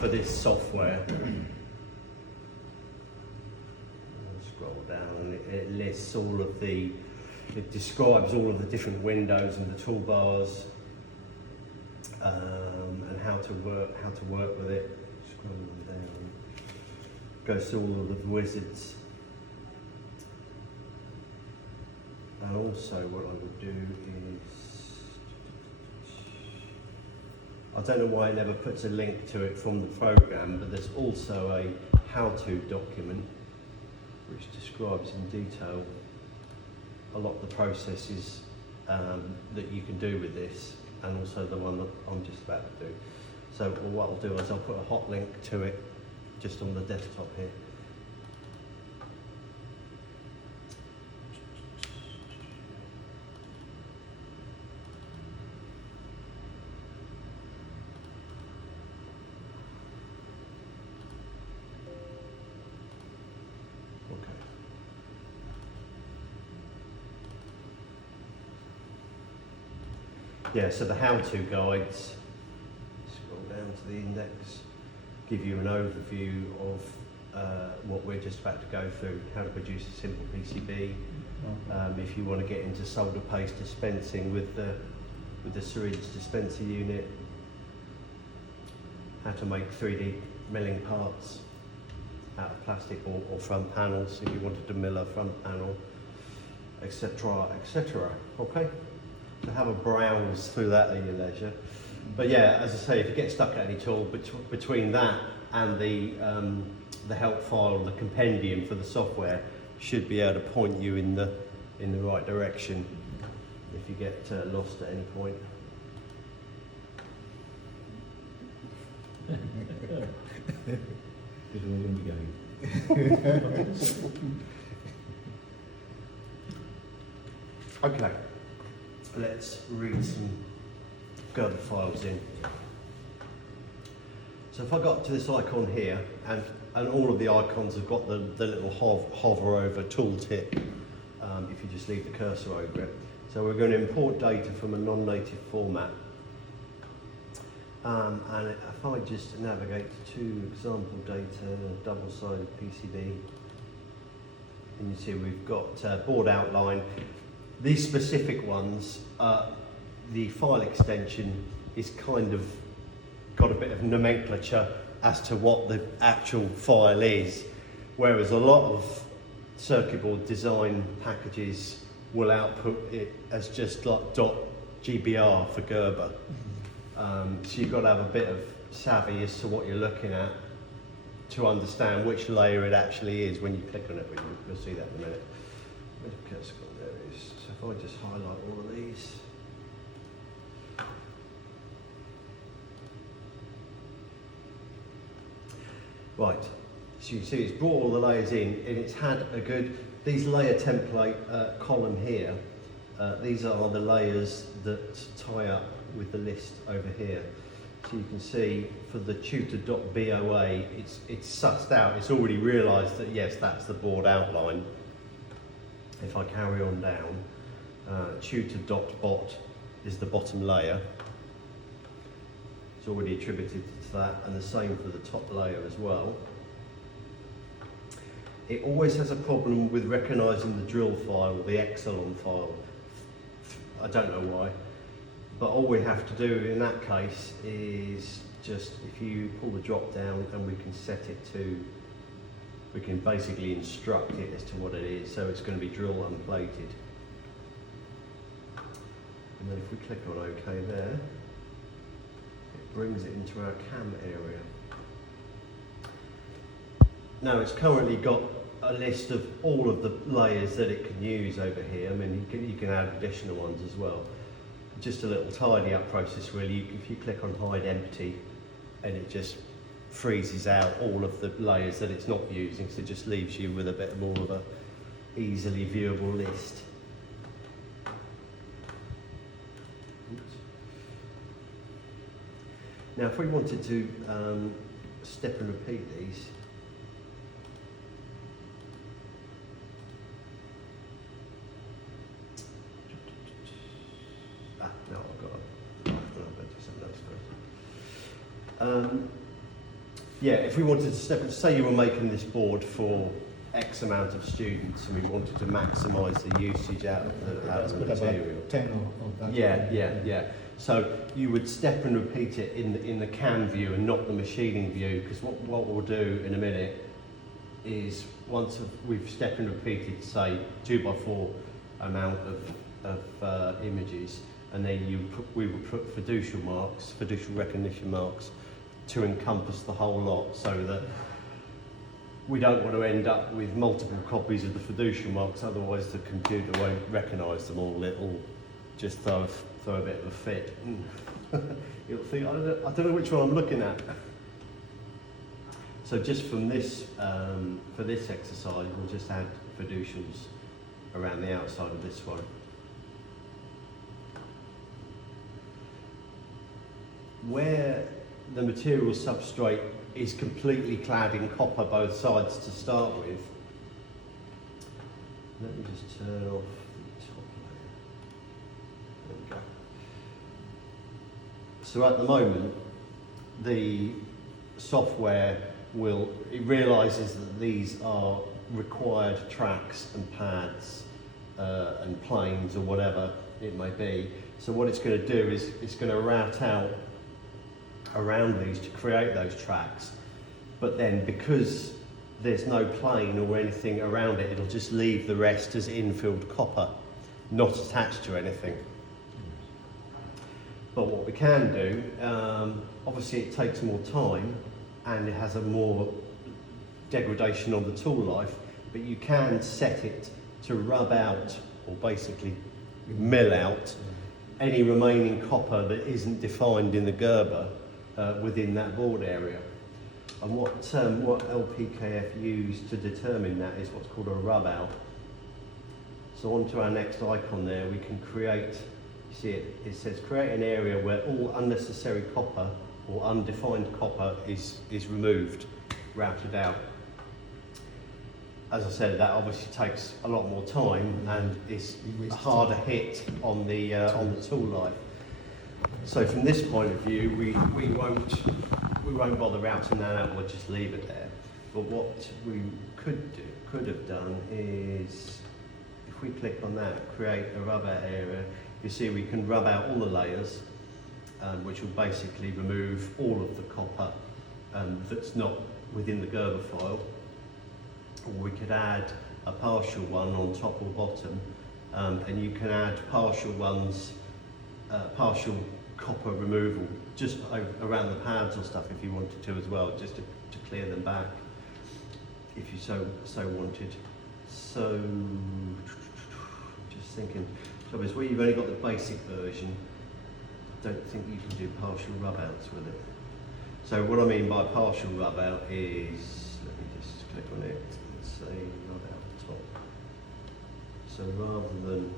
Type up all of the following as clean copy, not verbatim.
for this software. Scroll down and it lists all of the, it describes all of the different windows and the toolbars, and how to work with it. Scroll down, goes through all of the wizards. And also what I would do is, I don't know why it never puts a link to it from the program, but there's also a how-to document which describes in detail a lot of the processes that you can do with this, and also the one that I'm just about to do. So what I'll do is I'll put a hot link to it just on the desktop here. Yeah, so the how-to guides, scroll down to the index, give you an overview of what we're just about to go through, how to produce a simple PCB. If you want to get into solder paste dispensing with the syringe dispenser unit, how to make 3D milling parts out of plastic or front panels if you wanted to mill a front panel, etc., etc. Okay? To have a browse through that at your leisure. But yeah, as I say, if you get stuck at any tool, between that and the help file, the compendium for the software, should be able to point you in the right direction if you get lost at any point. Good way to be going. Okay. Let's read some Gerber files in. So if I got to this icon here, and all of the icons have got the little hover over tooltip, if you just leave the cursor over it. So we're going to import data from a non-native format. And if I just navigate to example data, double-sided PCB, and you see we've got board outline. These specific ones, the file extension is kind of got a bit of nomenclature as to what the actual file is, whereas a lot of circuit board design packages will output it as just like .gbr for Gerber. So you've got to have a bit of savvy as to what you're looking at to understand which layer it actually is when you click on it. You'll see that in a minute. Where's the cursor gone? There it is. So if I just highlight all of these. Right, so you can see it's brought all the layers in, and it's had a good, these layer template column here, these are the layers that tie up with the list over here. So you can see for the tutor.boa, it's sussed out, it's already realised that yes, that's the board outline. If I carry on down, tutor.bot is the bottom layer. It's already attributed to that, and the same for the top layer as well. It always has a problem with recognising the drill file, the Exelon file. I don't know why, but all we have to do in that case is just, if you pull the drop down and we can set it to, we can basically instruct it as to what it is. So it's going to be drill unplated. And then if we click on OK there, it brings it into our CAM area. Now it's currently got a list of all of the layers that it can use over here. I mean, you can add additional ones as well. Just a little tidy up process really. If you click on hide empty, and it just freezes out all of the layers that it's not using, so it just leaves you with a bit more of a easily viewable list. Oops. Now if we wanted to step and repeat these, no, I've got to do something else first. Yeah, if we wanted to say you were making this board for X amount of students and we wanted to maximise the usage out of the material. About 10 of that. Yeah. So you would step and repeat it in the CAM view and not the machining view, because what we'll do in a minute is once we've step and repeated, say 2x4 amount of images, and then we will put fiducial recognition marks to encompass the whole lot, so that we don't want to end up with multiple copies of the fiducial marks, otherwise the computer won't recognise them all. It'll just throw a bit of a fit. It'll think, I don't know which one I'm looking at. So just from this, for this exercise, we'll just add fiducials around the outside of this one. Where the material substrate is completely clad in copper both sides to start with, let me just turn off the top layer. There we go. So at the moment, the software it realises that these are required tracks and pads and planes or whatever it may be. So what it's going to do is it's going to route out around these to create those tracks, but then because there's no plane or anything around it, it'll just leave the rest as infilled copper, not attached to anything. But what we can do, obviously it takes more time and it has a more degradation on the tool life, but you can set it to rub out or basically mill out any remaining copper that isn't defined in the Gerber within that board area. And what LPKF used to determine that is what's called a rub out. So onto our next icon there, we can create, you see it says create an area where all unnecessary copper or undefined copper is removed, routed out. As I said, that obviously takes a lot more time and is a harder hit on the tool life. So from this point of view, we won't bother routing that out. We'll just leave it there. But what we could have done is, if we click on that, create a rub out area. You see, we can rub out all the layers, which will basically remove all of the copper that's not within the Gerber file. Or we could add a partial one on top or bottom, and you can add partial ones, partial copper removal just around the pads or stuff if you wanted to as well, just to clear them back if you so wanted. So just thinking, so it's where you've only got the basic version, I don't think you can do partial rub outs with it. So what I mean by partial rub out is, let me just click on it and say rub out top. So rather than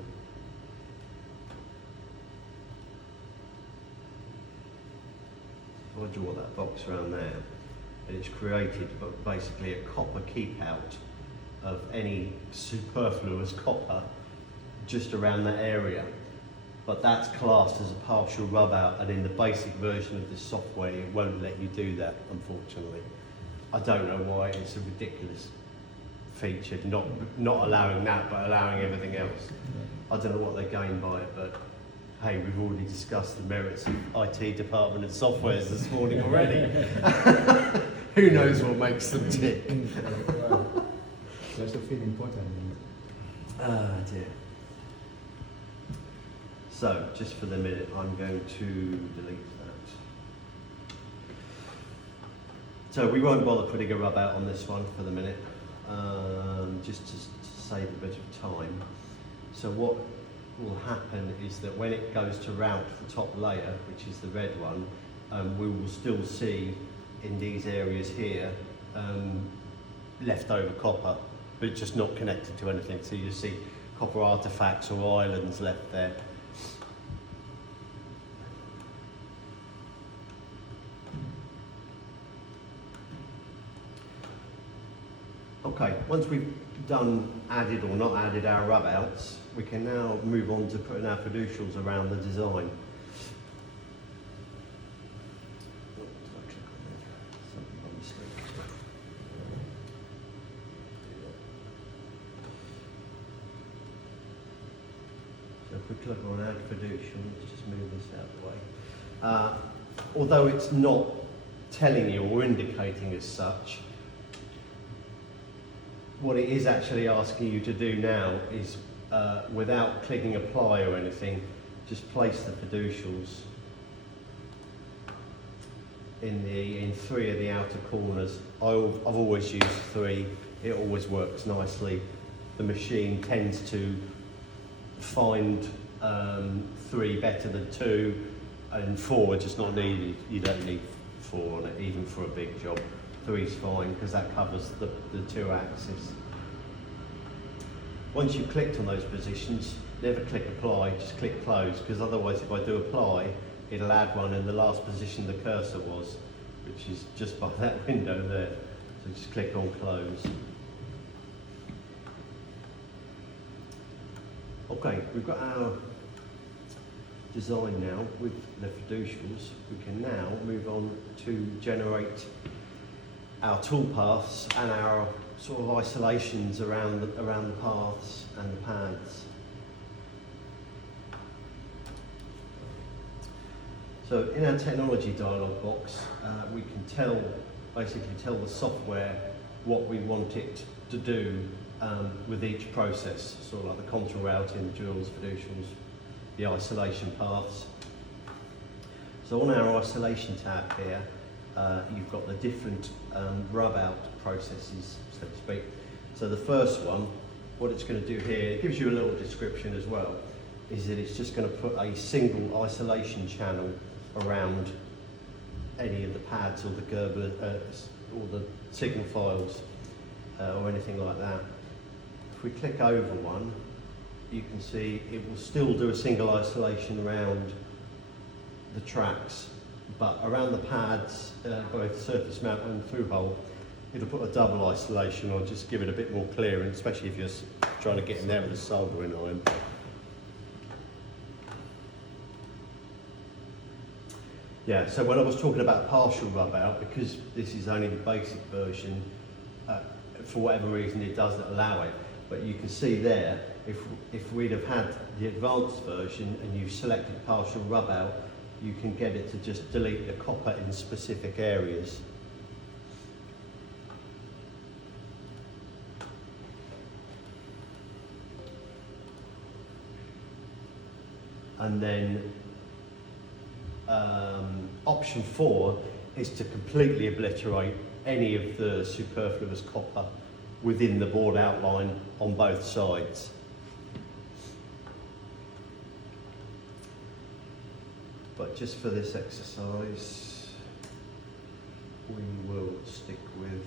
if I draw that box around there, and it's created but basically a copper keep out of any superfluous copper just around that area. But that's classed as a partial rub out, and in the basic version of this software it won't let you do that, unfortunately. I don't know why. It's a ridiculous feature, not allowing that but allowing everything else. I don't know what they gain by it, but hey, we've already discussed the merits of IT department and softwares this morning already. Who knows what makes them tick? That's a feel important. Ah, dear. So, just for the minute, I'm going to delete that. So we won't bother putting a rub out on this one for the minute, just to save a bit of time. So what will happen is that when it goes to route the top layer, which is the red one, we will still see in these areas here leftover copper, but just not connected to anything. So you see copper artifacts or islands left there. Okay, once we've added or not added our rub outs, we can now move on to putting our fiducials around the design. Oh, did I click on it? Something by mistake. click on add fiducial, let's just move this out of the way. Although it's not telling you or indicating as such, what it is actually asking you to do now is, without clicking apply or anything, just place the fiducials in 3 of the outer corners. I've always used 3, it always works nicely. The machine tends to find 3 better than 2, and 4 are just not needed. You don't need 4 on it, even for a big job. 3 is fine because that covers the 2 axes. Once you've clicked on those positions, never click apply, just click close, because otherwise if I do apply, it'll add one in the last position the cursor was, which is just by that window there. So just click on close. Okay, we've got our design now with the fiducials. We can now move on to generate our toolpaths and our sort of isolations around the paths and the paths. So in our technology dialog box, we can basically tell the software what we want it to do with each process, sort of like the contour routing, the drills, fiducials, the isolation paths. So on our isolation tab here, you've got the different rub out processes, so to speak. So the first one, what it's going to do here, it gives you a little description as well, is that it's just going to put a single isolation channel around any of the pads or the Gerber or the signal files or anything like that. If we click over one, you can see it will still do a single isolation around the tracks, but around the pads, both surface mount and through hole, it'll put a double isolation on, just give it a bit more clearance, especially if you're trying to get in there with a soldering iron. Yeah, so when I was talking about partial rub out, because this is only the basic version, for whatever reason it doesn't allow it, but you can see there, if we'd have had the advanced version and you selected partial rub out, you can get it to just delete the copper in specific areas. And then option 4 is to completely obliterate any of the superfluous copper within the board outline on both sides. But just for this exercise, we will stick with,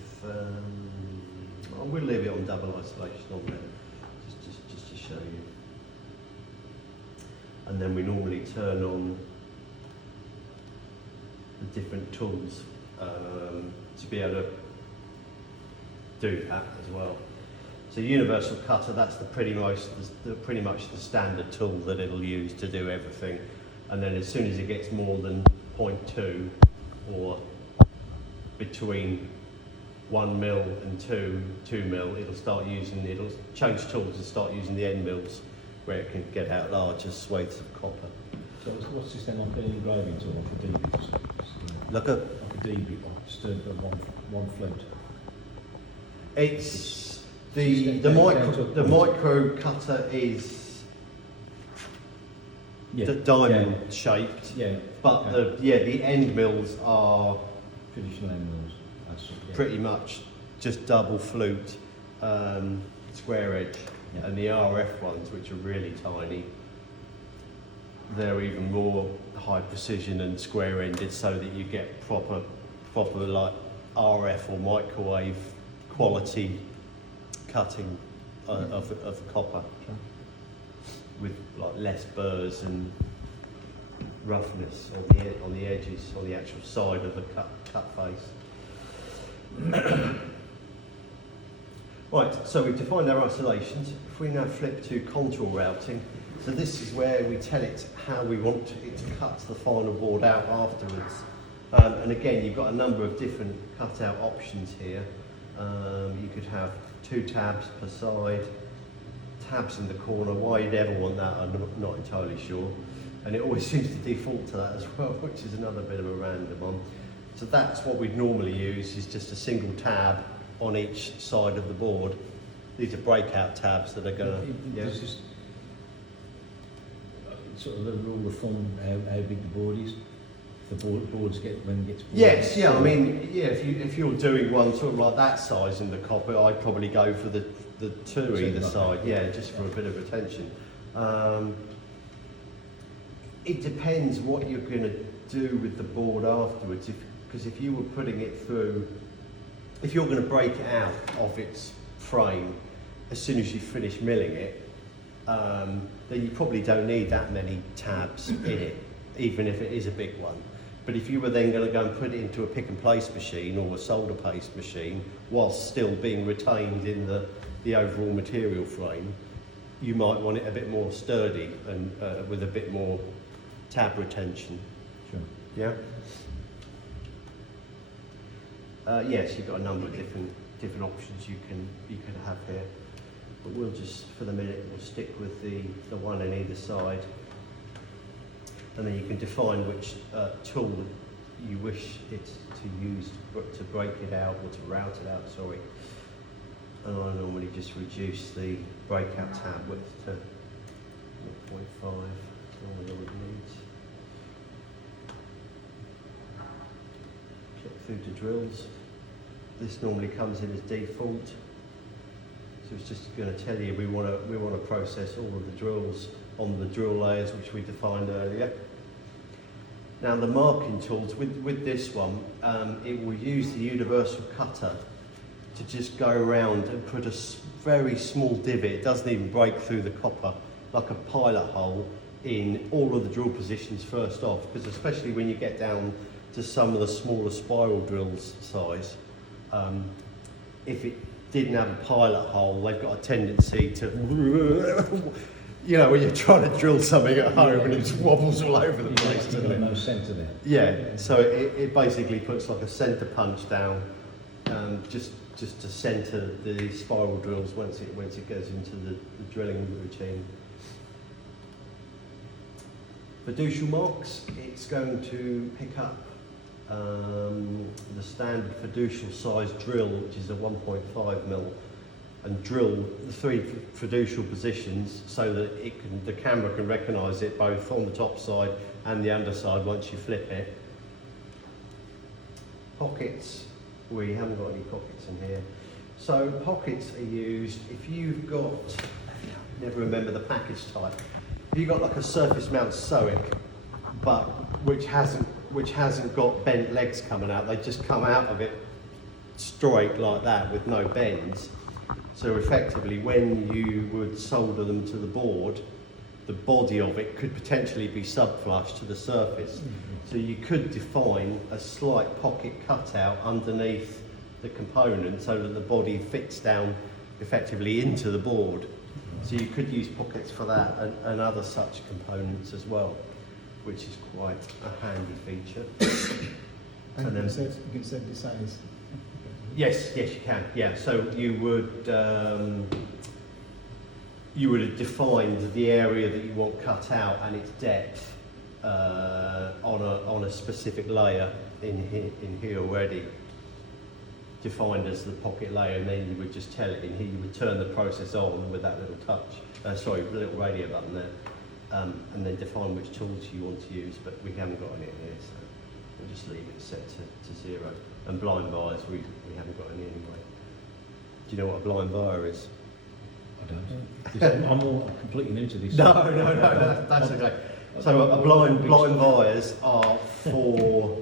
we'll leave it on double isolation on there, just to show you. And then we normally turn on the different tools to be able to do that as well. So universal cutter, that's pretty much the standard tool that it'll use to do everything. And then as soon as it gets more than 0.2 or between 1 mil and 2 mil, it'll change tools and start using the end mills where it can get out larger swathes of copper. So what's this then, like an engraving tool, like a DB? Like a DB, just a one flint. It's the micro cutter is diamond shaped. Yeah. But the end mills are Traditional end mills. pretty much just double flute, square edge, and the RF ones, which are really tiny, they're even more high precision and square ended, so that you get proper like RF or microwave quality cutting of the copper, with like less burrs and roughness on the edges, on the actual side of the cut face. Right, so we've defined our isolations. If we now flip to contour routing, so this is where we tell it how we want it to cut the final board out afterwards. And again, you've got a number of different cutout options here. You could have 2 tabs per side, tabs in the corner. Why you'd ever want that, I'm not entirely sure. And it always seems to default to that as well, which is another bit of a random one. So that's what we'd normally use, is just a single tab on each side of the board. These are breakout tabs that are going to... There's just sort of a rule of thumb how big the board is. The boards get when it gets bored. Yes, yeah, I mean, yeah, if you're doing one sort of like that size in the copper, I'd probably go for the two either side, yeah, just for a bit of retention. It depends what you're going to do with the board afterwards, because if you were putting it through, if you're going to break it out of its frame as soon as you finish milling it, then you probably don't need that many tabs in it, even if it is a big one. But if you were then going to go and put it into a pick and place machine or a solder paste machine, whilst still being retained in the overall material frame, you might want it a bit more sturdy and with a bit more tab retention. Sure. Yeah. Yes, you've got a number of different options you can have here, but we'll just, for the minute, we'll stick with the one on either side, and then you can define which tool you wish it to use to break it out or to route it out. Sorry. And I normally just reduce the breakout tab width to 0.5. Normally all it needs. Click through to drills. This normally comes in as default. So it's just going to tell you we want to process all of the drills on the drill layers which we defined earlier. Now the marking tools with this one, it will use the universal cutter to just go around and put a very small divot. It doesn't even break through the copper, like a pilot hole in all of the drill positions first off, because especially when you get down to some of the smaller spiral drills size, if it didn't have a pilot hole, they've got a tendency to, you know, when you're trying to drill something at home and it just wobbles all over the place. You've got no centre there. Yeah, so it basically puts like a centre punch down, just to centre the spiral drills once it goes into the drilling routine. Fiducial marks, it's going to pick up the standard fiducial size drill, which is a 1.5mm, and drill the 3 fiducial positions so that the camera can recognise it both on the top side and the underside once you flip it. Pockets, we haven't got any pockets in here. So pockets are used if you've got, never remember the package type, if you've got like a surface mount Soic, but which hasn't got bent legs coming out, they just come out of it straight like that with no bends. So effectively when you would solder them to the board, the body of it could potentially be subflush to the surface. So you could define a slight pocket cutout underneath the component so that the body fits down effectively into the board. So you could use pockets for that and other such components as well, which is quite a handy feature. And then you can set the size. Yes, you can. Yeah, so you would have defined the area that you want cut out and its depth on a specific layer in here already, defined as the pocket layer, and then you would just tell it in here. You would turn the process on with that little little radio button there, and then define which tools you want to use. But we haven't got any in here, so we'll just leave it set to 0. And blind buyers, we haven't got any anyway. Do you know what a blind buyer is? I don't. I'm all completely new to this. No, that's okay. So a blind buyers are for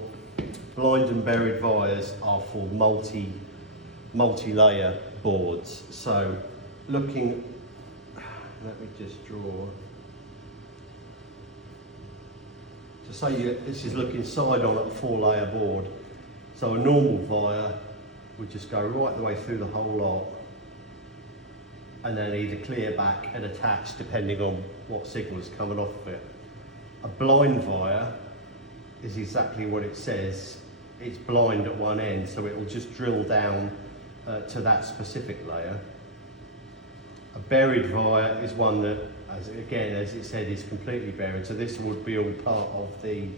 blind and buried wires are for multi-layer boards. So looking, let me just draw. So say this is looking side on at a 4-layer board. So a normal wire would just go right the way through the whole lot, and then either clear back and attach depending on what signal is coming off of it. A blind wire is exactly what it says. It's blind at one end, so it will just drill down to that specific layer. A buried via is one that, as it said, is completely buried. So this would be all part of the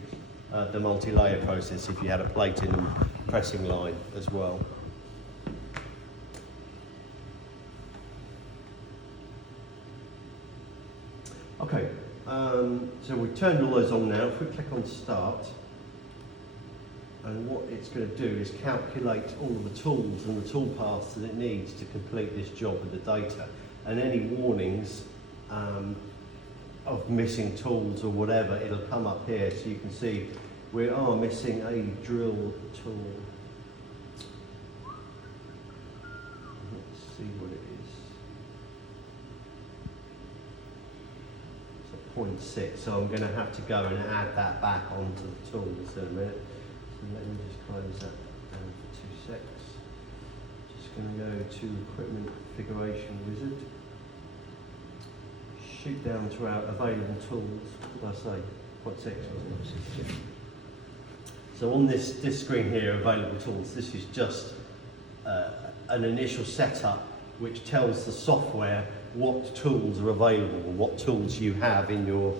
multi-layer process if you had a plating and pressing line as well. Okay, so we've turned all those on now. If we click on start, and what it's going to do is calculate all of the tools and the tool paths that it needs to complete this job with the data, and any warnings of missing tools or whatever, it'll come up here so you can see we are missing a drill tool. Let's see what it is. It's a 0.6, so I'm going to have to go and add that back onto the tools in a minute. So let me just close that down for 2 secs. Just going to go to Equipment Configuration Wizard. Shoot down to our available tools. What did I say? 0.6, wasn't it? So on this screen here, available tools, this is just an initial setup which tells the software what tools are available, what tools you have in your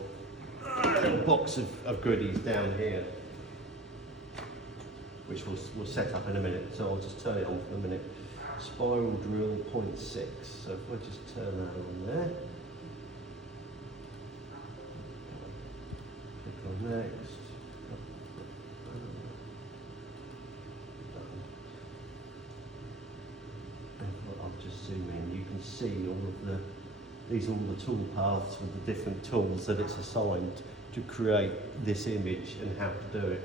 little box of goodies down here, which we'll set up in a minute. So I'll just turn it on for a minute. Spiral drill 0.6. So if I just turn that on there. Click on next. I'll just zoom in. You can see all of these are all the tool paths with the different tools that it's assigned to create this image and how to do it.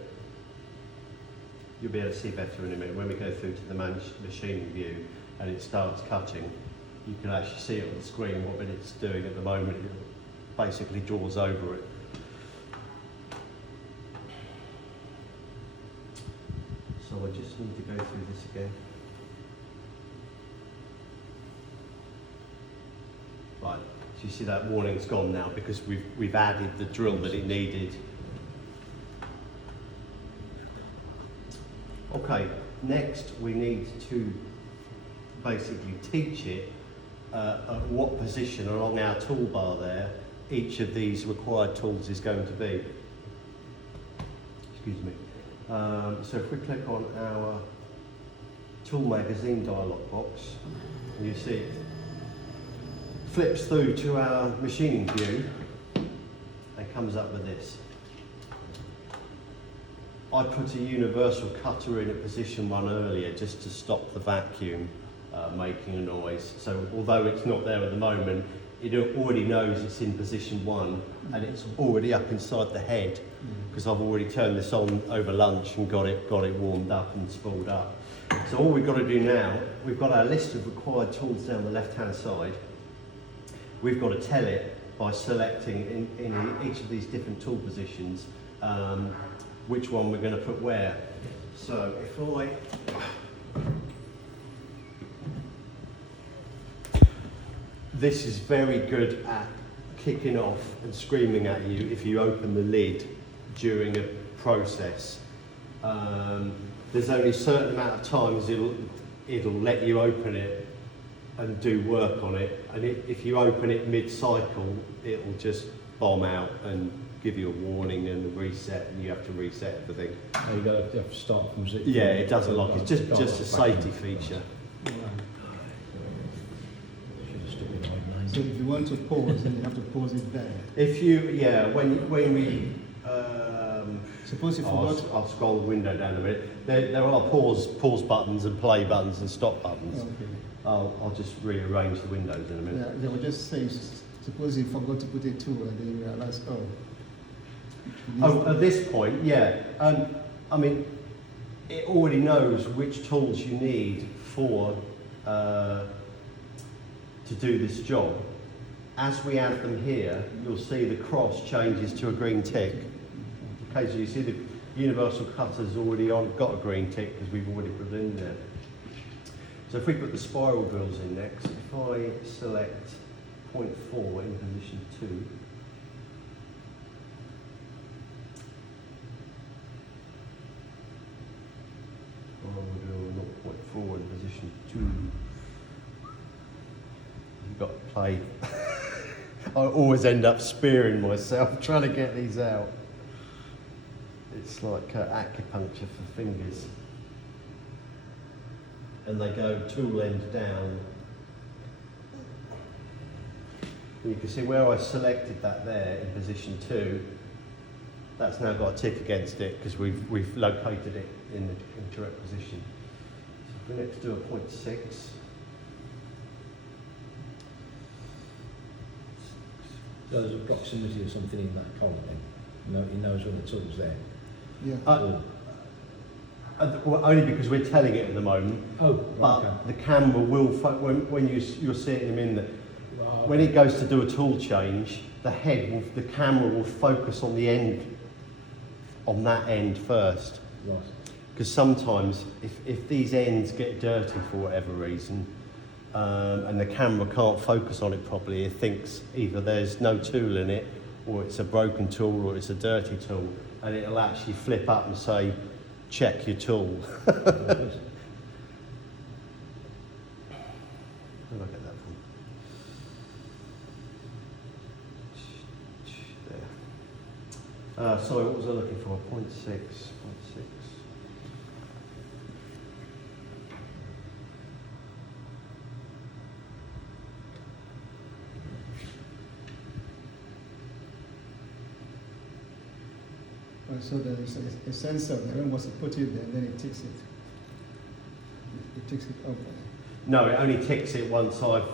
You'll be able to see better in a minute when we go through to the machining view and it starts cutting. You can actually see it on the screen what it's doing at the moment. It basically draws over it. So I just need to go through this again. Right, so you see that warning's gone now because we've added the drill that it needed. Okay, next we need to basically teach it at what position along our toolbar there each of these required tools is going to be. Excuse me. So if we click on our tool magazine dialog box, and you see it flips through to our machining view and comes up with this. I put a universal cutter in at position 1 earlier just to stop the vacuum making a noise. So although it's not there at the moment, it already knows it's in position 1 and it's already up inside the head because I've already turned this on over lunch and got it warmed up and spooled up. So all we've got to do now, we've got our list of required tools down the left hand side. We've got to tell it by selecting in each of these different tool positions which one we're going to put where. So if this is very good at kicking off and screaming at you if you open the lid during a process. There's only a certain amount of times it'll let you open it and do work on it, and if you open it mid-cycle, it'll just bomb out and give you a warning and a reset, and you have to reset everything. Oh, you have to start from zero. Yeah, it doesn't like it's just a safety feature. So if you want to pause, then you have to pause it there. If you when we Suppose you forgot. I'll scroll the window down a minute. There are pause buttons and play buttons and stop buttons. Okay. I'll just rearrange the windows in a minute. Yeah, they will just say, suppose you forgot to put a tool and then you realize, Oh, at this point, yeah. I mean, it already knows which tools you need for to do this job. As we add them here, you'll see the cross changes to a green tick. Okay, so you see the universal cutter's already got a green tick because we've already put it in there. So if we put the spiral drills in next, if I select 0.4 in position 2, spiral drill 0.4 in position 2, you've got play. I always end up spearing myself trying to get these out. It's like acupuncture for fingers. And they go tool end down. You can see where I selected that there in position 2, that's now got a tick against it because we've located it in the correct position. So let's do a 0.6. So there's a proximity of something in that column then. You know, he knows when the tool's there. Yeah. Well, only because we're telling it at the moment, Oh, but okay. the camera will, when you're seeing him in there, Well, when it goes to do a tool change, the camera will focus on the end, on that end first. Right. Because sometimes, if these ends get dirty for whatever reason, and the camera can't focus on it properly, it thinks either there's no tool in it, or it's a broken tool, or it's a dirty tool, and it'll actually flip up and say, check your tool. Where did I get that from? There. Sorry, what was I looking for? 0.6. So there's a sensor there, and once you put it there, then it ticks it. It ticks it up. No, it only ticks it once I've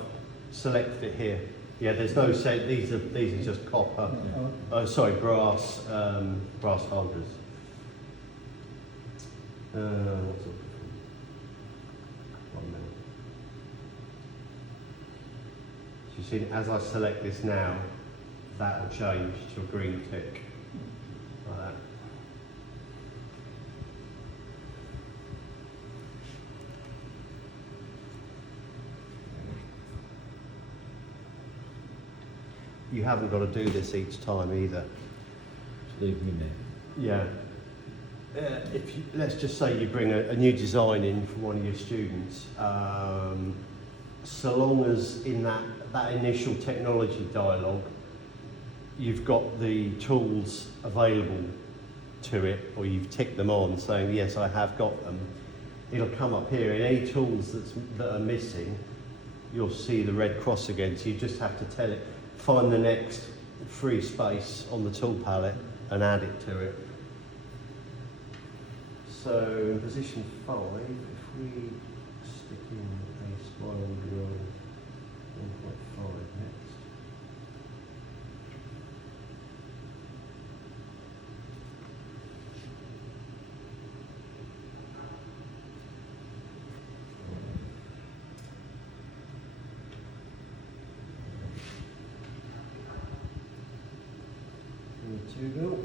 selected it here. Yeah, there's no say. These are just copper. Sorry, brass holders. What's up? 1 minute. So you see, as I select this now, that will change to a green tick, like that. You haven't got to do this each time either. Just leave them in there. Yeah. Let's just say you bring a new design in for one of your students, so long as in that initial technology dialogue, you've got the tools available to it, or you've ticked them on saying, yes, I have got them, it'll come up here. In any tools that are missing, you'll see the red cross again, so you just have to tell it, find the next free space on the tool palette and add it to it. So in position 5, if we stick in a spiral drill 1.5 next. And 2 mil.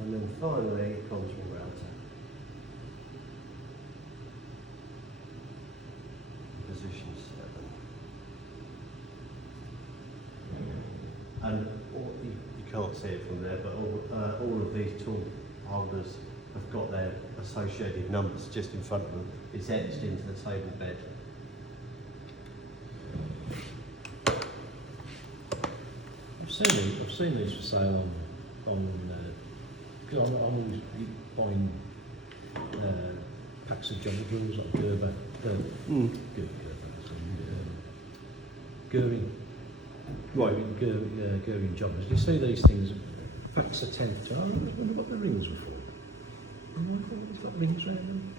And then finally, contour router. Position 7. And you can't see it from there, but all of these tool holders have got their associated numbers just in front of them. It's etched into the table bed. I've seen these for sale on because I'm always buying packs of jumbo drills like Gerber, Goering. Right. Goering jobbers. You see these things, packs of 10. I wonder what the rings were for. It's got rings around them.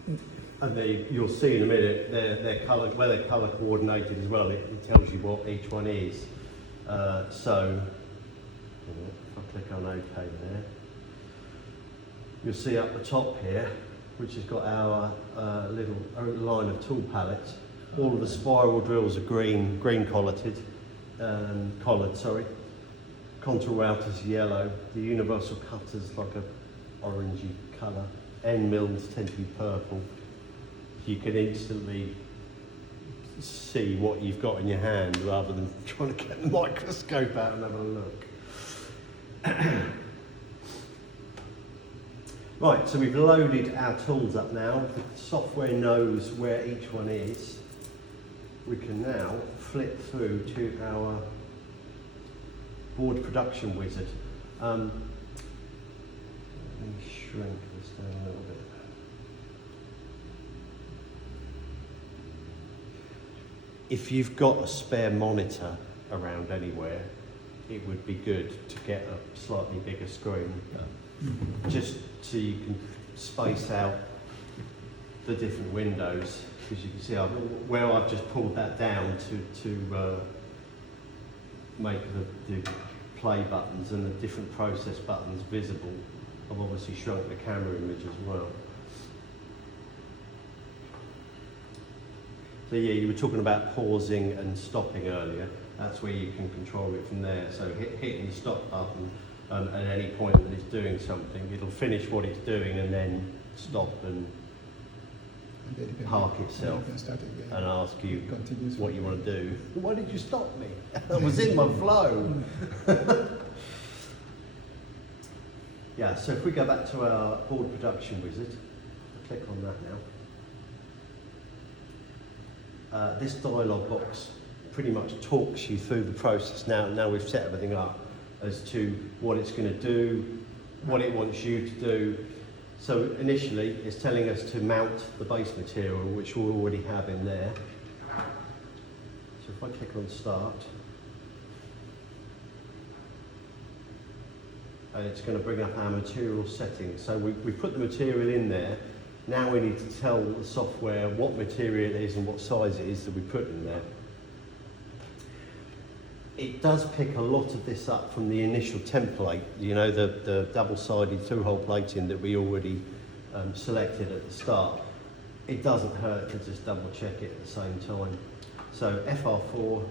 And you'll see in a minute, they're colour, where they're colour coordinated as well. It tells you what each one is. So, if I click on OK there, you'll see up the top here, which has got our little line of tool pallets. All of the spiral drills are green collared. Contour routers yellow. The universal cutters like a orangey colour. End mills tend to be purple. You can instantly see what you've got in your hand rather than trying to get the microscope out and have a look. Right, so we've loaded our tools up now. The software knows where each one is. We can now flip through to our board production wizard. Let me shrink this down a little bit. If you've got a spare monitor around anywhere, it would be good to get a slightly bigger screen, just so you can space out the different windows. Because you can see where I've just pulled that down to make the play buttons and the different process buttons visible. I've obviously shrunk the camera image as well. So yeah, you were talking about pausing and stopping earlier. That's where you can control it from there. So hitting the stop button at any point that it's doing something, it'll finish what it's doing and then stop and then you can, park then itself you can start again. and ask you Continues what you from want to do. Why did you stop me? I was in my flow. Yeah, so if we go back to our board production wizard, click on that now. This dialog box pretty much talks you through the process now we've set everything up as to what it's going to do, what it wants you to do. So initially it's telling us to mount the base material, which we already have in there. So if I click on start, and it's going to bring up our material settings. So we put the material in there. Now we need to tell the software what material it is and what size it is that we put in there. It does pick a lot of this up from the initial template, you know, the double-sided two-hole plating that we already selected at the start. It doesn't hurt to just double-check it at the same time. So FR4,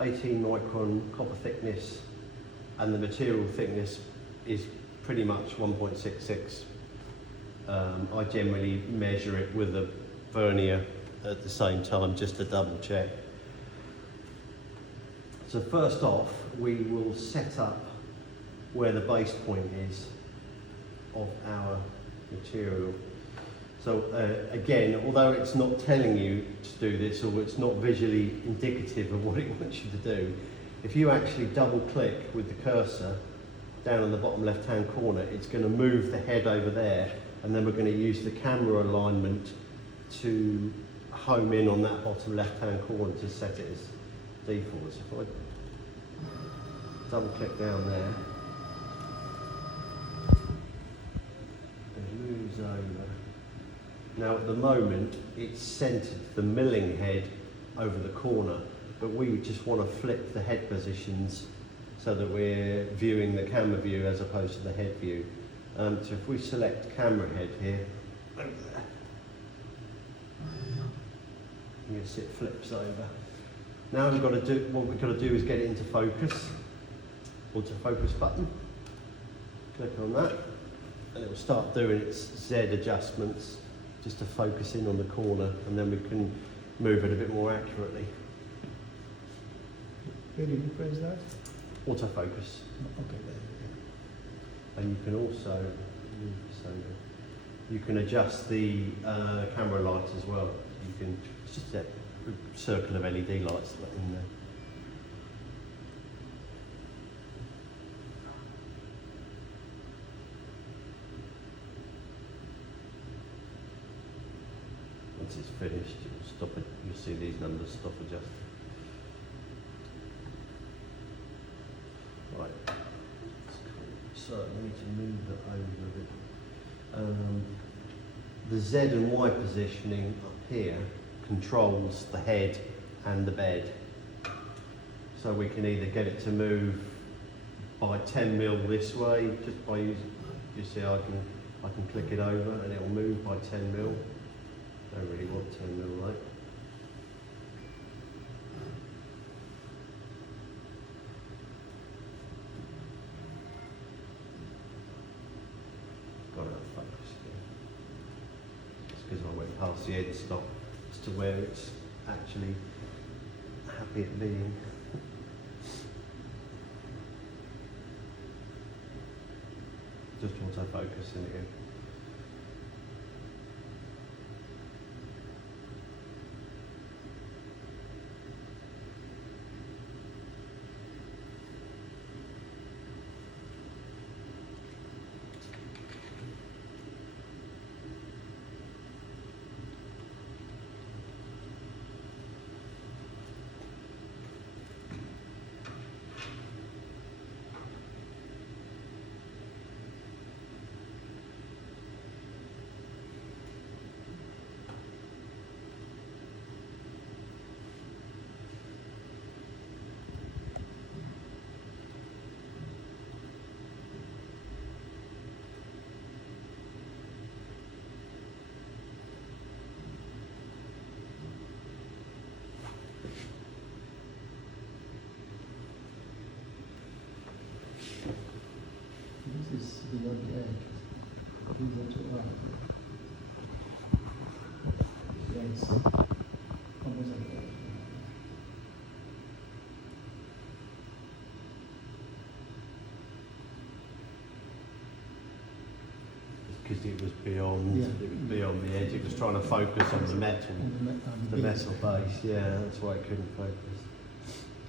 18 micron copper thickness, and the material thickness is pretty much 1.66. I generally measure it with a vernier at the same time just to double check. So first off, we will set up where the base point is of our material. So again, although it's not telling you to do this, or it's not visually indicative of what it wants you to do, if you actually double click with the cursor down on the bottom left hand corner, it's going to move the head over there, and then we're going to use the camera alignment to home in on that bottom left hand corner to set it as default. So if I double click down there, it moves over. Now at the moment it's centered the milling head over the corner, but we just want to flip the head positions so that we're viewing the camera view as opposed to the head view. So if we select camera head here, you can see it flips over. Now what we've got to do is get it into focus. Autofocus button. Click on that, and it will start doing its Z adjustments just to focus in on the corner, and then we can move it a bit more accurately. Where did you press that? Autofocus. Okay, there. And you can also you can adjust the camera light as well. You can just set a circle of LED lights in there. Once it's finished, you'll stop it. You'll see these numbers stop adjusting. Right. So we need to move that over a bit. The Z and Y positioning up here controls the head and the bed. So we can either get it to move by 10 mil this way, just by using, you see I can click it over and it will move by 10 mil. Don't really want 10 mil, right? Got out of focus again. It's because I went past the end stop as to where it's actually happy at being. autofocusing again. This is below the edge. These are too high. Yes. Almost like that. Because it was beyond, Yeah. it was beyond the edge. It was trying to focus on the metal, the metal base. Yeah, that's why it couldn't focus.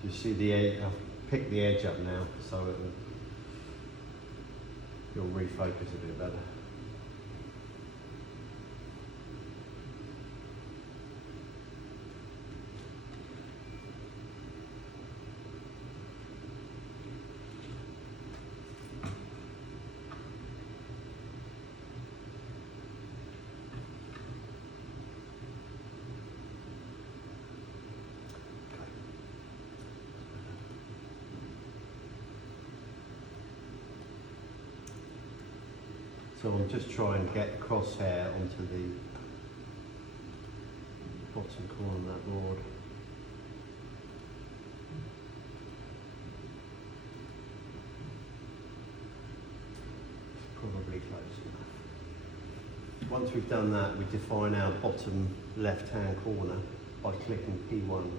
You see the edge. I've picked the edge up now, so you'll refocus a bit better. So I'm just trying to get the crosshair onto the bottom corner of that board. It's probably close enough. Once we've done that, we define our bottom left-hand corner by clicking P1.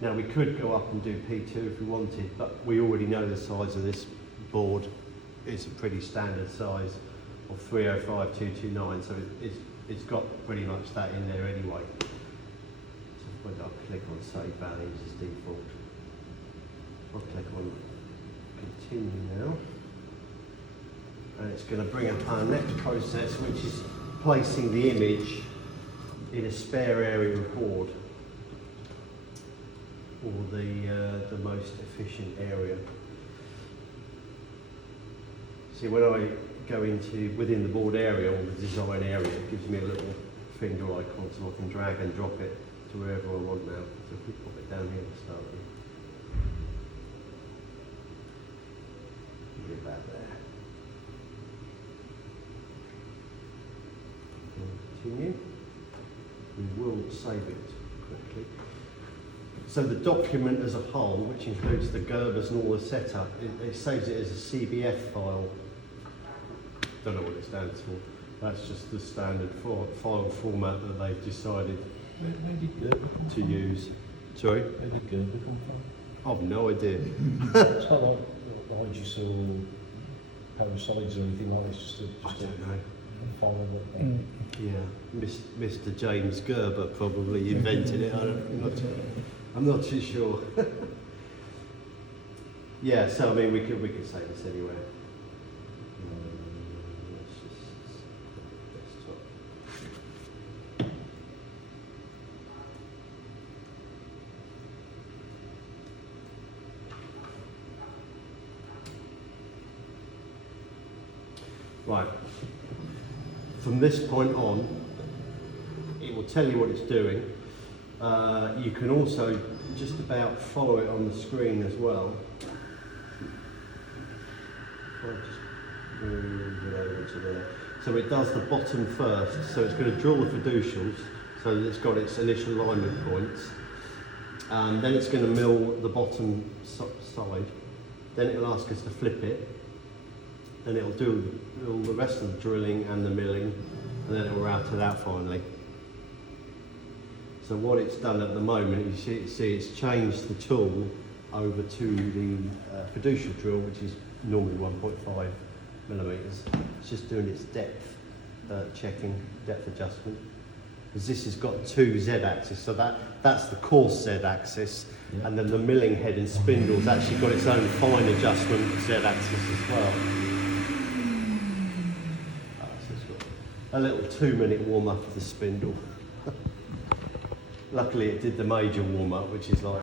Now we could go up and do P2 if we wanted, but we already know the size of this board. It's a pretty standard size of 305229, so it's got pretty much that in there anyway. So if I click on Save Values as default, I'll click on Continue now, and it's going to bring up our next process, which is placing the image in a spare area of board, or the most efficient area. See, when I go within the board area or the design area, it gives me a little finger icon so I can drag and drop it to wherever I want now. So if we pop it down here to start with, maybe about there. Continue. We will save it quickly. So the document as a whole, which includes the Gerbers and all the setup, it saves it as a CBF file. Don't know what it stands for. That's just the standard file format that they've decided Where did Gerber come to from? use. Sorry? Where did Gerber come from? I've no idea. It's not like Aegis or Parasites or anything like that. It's just I a don't know. file that Yeah, Mr. James Gerber probably invented it. I'm not too sure. Yeah, so I mean, we could say this anywhere. Let's just desktop. Right. From this point on, it will tell you what it's doing. You can also just about follow it on the screen as well. I'll just move it over to there. So it does the bottom first, so it's going to draw the fiducials, so that it's got its initial alignment points. Then it's going to mill the bottom side. Then it'll ask us to flip it. Then it'll do all the rest of the drilling and the milling, and then it'll route it out finally. So what it's done at the moment, you see it's changed the tool over to the fiducial drill, which is normally 1.5 millimeters. It's just doing its depth checking, depth adjustment. Because this has got two Z-axis, so that's the coarse Z-axis, Yeah. and then the milling head and spindle's actually got its own fine adjustment Z-axis as well. So it's got a little 2-minute warm-up of the spindle. Luckily it did the major warm-up, which is like